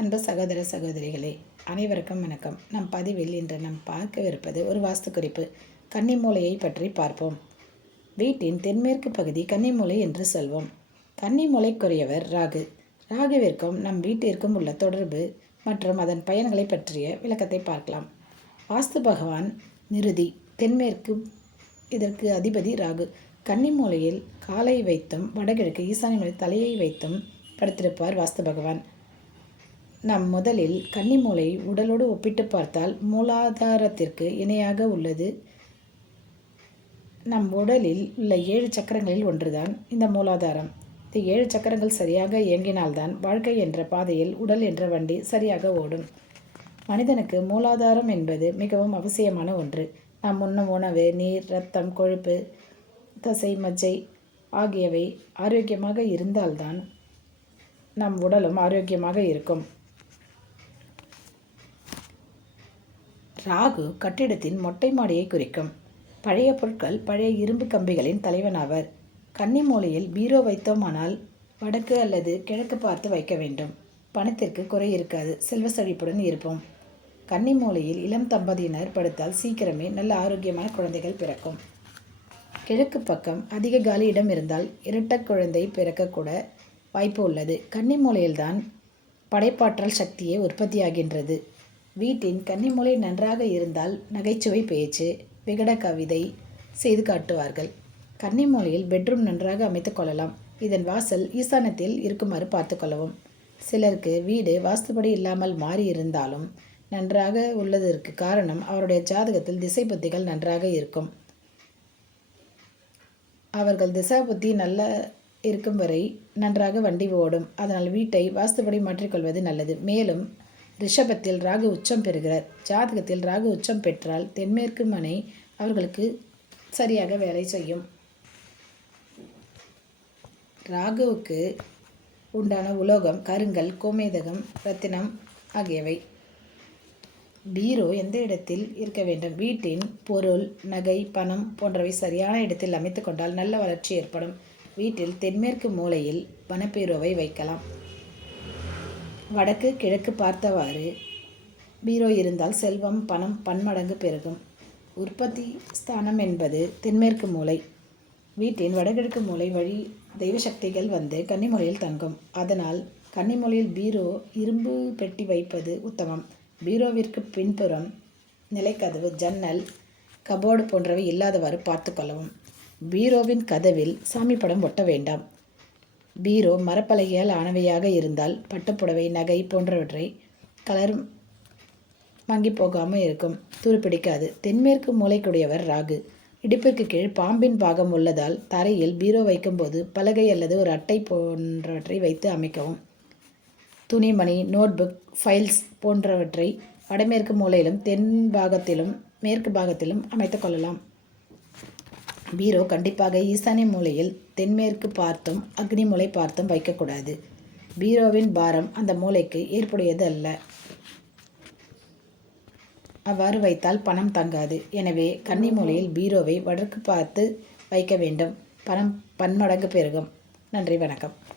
அன்பு சகோதர சகோதரிகளே அனைவருக்கும் வணக்கம். நம் பதிவில் இன்று நாம் பார்க்கவிருப்பது ஒரு வாஸ்து குறிப்பு கன்னிமூலையை பற்றி பார்ப்போம். வீட்டின் தென்மேற்கு பகுதி கன்னிமூலை என்று சொல்வோம். கன்னிமூலைக்குரியவர் ராகு. ராகுவிற்கும் நம் வீட்டிற்கும் உள்ள தொடர்பு மற்றும் அதன் பயன்களை பற்றிய விளக்கத்தை பார்க்கலாம். வாஸ்து பகவான் நிருதி தென்மேற்கு இதற்கு அதிபதி ராகு. கன்னிமூலையில் காலை வைத்தும் வடகிழக்கு ஈசானிய தலையை வைத்தும் படுத்திருப்பார் வாஸ்து பகவான். நம் முதலில் கன்னிமூலை உடலோடு ஒப்பிட்டு பார்த்தால் மூலாதாரத்திற்கு இணையாக உள்ளது. நம் உடலில் உள்ள ஏழு சக்கரங்களில் ஒன்றுதான் இந்த மூலாதாரம். இந்த ஏழு சக்கரங்கள் சரியாக இயங்கினால்தான் வாழ்க்கை என்ற பாதையில் உடல் என்ற வண்டி சரியாக ஓடும். மனிதனுக்கு மூலாதாரம் என்பது மிகவும் அவசியமான ஒன்று. நாம் உண்ணும் உணவு நீர் ரத்தம் கொழுப்பு தசை மஜ்ஜை ஆகியவை ஆரோக்கியமாக இருந்தால்தான் நம் உடலும் ஆரோக்கியமாக இருக்கும். ராகு கட்டிடத்தின் மொட்டை மாடியை குறிக்கும். பழைய பொருட்கள் பழைய இரும்பு கம்பிகளின் தலைவனாவர். கன்னி மூலையில் பீரோ வைத்தோமானால் வடக்கு அல்லது கிழக்கு பார்த்து வைக்க வேண்டும். பணத்திற்கு குறை இருக்காது. செல்வ செழிப்புடன் இருப்போம். கன்னி மூலையில் இளம் தம்பதியினர் படுத்தால் சீக்கிரமே நல்ல ஆரோக்கியமான குழந்தைகள் பிறக்கும். கிழக்கு பக்கம் அதிக காலி இடம் இருந்தால் இரட்ட குழந்தை பிறக்கக்கூட வாய்ப்பு உள்ளது. கன்னி மூலையில்தான் படைப்பாற்றல் சக்தியே உற்பத்தியாகின்றது. வீட்டின் கன்னிமூலை நன்றாக இருந்தால் நகைச்சுவை பேச்சு விகட கவிதை செய்து காட்டுவார்கள். கன்னிமூலையில் பெட்ரூம் நன்றாக அமைத்து கொள்ளலாம். இதன் வாசல் ஈசானத்தில் இருக்குமாறு பார்த்து கொள்ளவும். சிலருக்கு வீடு வாஸ்துபடி இல்லாமல் மாறி இருந்தாலும் நன்றாக உள்ளதற்கு காரணம் அவருடைய ஜாதகத்தில் திசை புத்திகள் நன்றாக இருக்கும். அவர்கள் திசா புத்தி நல்ல இருக்கும் வரை நன்றாக வண்டி ஓடும். அதனால் வீட்டை வாஸ்துபடி மாற்றிக்கொள்வது நல்லது. மேலும் ரிஷபத்தில் ராகு உச்சம் பெறுகிறார். ஜாதகத்தில் ராகு உச்சம் பெற்றால் தென்மேற்கு மனை அவர்களுக்கு சரியாக வேலை செய்யும். ராகுவுக்கு உண்டான உலோகம் கருங்கல் கோமேதகம் ரத்தினம் ஆகியவை. பீரோ எந்த இடத்தில் இருக்க வேண்டும்? வீட்டின் பொருள் நகை பணம் போன்றவை சரியான இடத்தில் அமைத்து கொண்டால் நல்ல வளர்ச்சி ஏற்படும். வீட்டில் தென்மேற்கு மூலையில் பணப்பீரோவை வைக்கலாம். வடக்கு கிழக்கு பார்த்தவாறு பீரோ இருந்தால் செல்வம் பணம் பன்மடங்கு பெருகும். உற்பத்தி ஸ்தானம் என்பது தென்மேற்கு மூலை. வீட்டின் வடகிழக்கு மூலை வழி தெய்வ சக்திகள் வந்து கன்னிமொழியில் தங்கும். அதனால் கன்னிமொழியில் பீரோ இரும்பு பெட்டி வைப்பது உத்தமம். பீரோவிற்கு பின்புறம் நிலைக்கதவு ஜன்னல் கபோர்டு போன்றவை இல்லாதவாறு பார்த்து கொள்ளவும். பீரோவின் கதவில் சாமி படம் ஒட்ட வேண்டாம். பீரோ மரப்பலகையால் ஆனவையாக இருந்தால் பட்டுப்புடவை நகை போன்றவற்றை கலர் மங்கி போகாமல் இருக்கும். துருப்பிடிக்காது. தென்மேற்கு மூளைக்குடையவர் ராகு. இடுப்பிற்கு கீழ் பாம்பின் பாகம் உள்ளதால் தரையில் பீரோ வைக்கும்போது பலகை அல்லது ஒரு அட்டை போன்றவற்றை வைத்து அமைக்கவும். துணிமணி நோட்புக் ஃபைல்ஸ் போன்றவற்றை வடமேற்கு மூலையிலும் தென் பாகத்திலும் மேற்கு பாகத்திலும் அமைத்து கொள்ளலாம். பீரோ கண்டிப்பாக ஈசானிய மூலையில் தென்மேற்கு பார்த்தும் அக்னி மூலை பார்த்தும் வைக்கக்கூடாது. பீரோவின் பாரம் அந்த மூளைக்கு ஏற்புடையது அல்ல. அவ்வாறு வைத்தால் பணம் தங்காது. எனவே கன்னி மூலையில் பீரோவை வடக்கு பார்த்து வைக்க வேண்டும். பணம் பன்மடங்கு பெருகும். நன்றி வணக்கம்.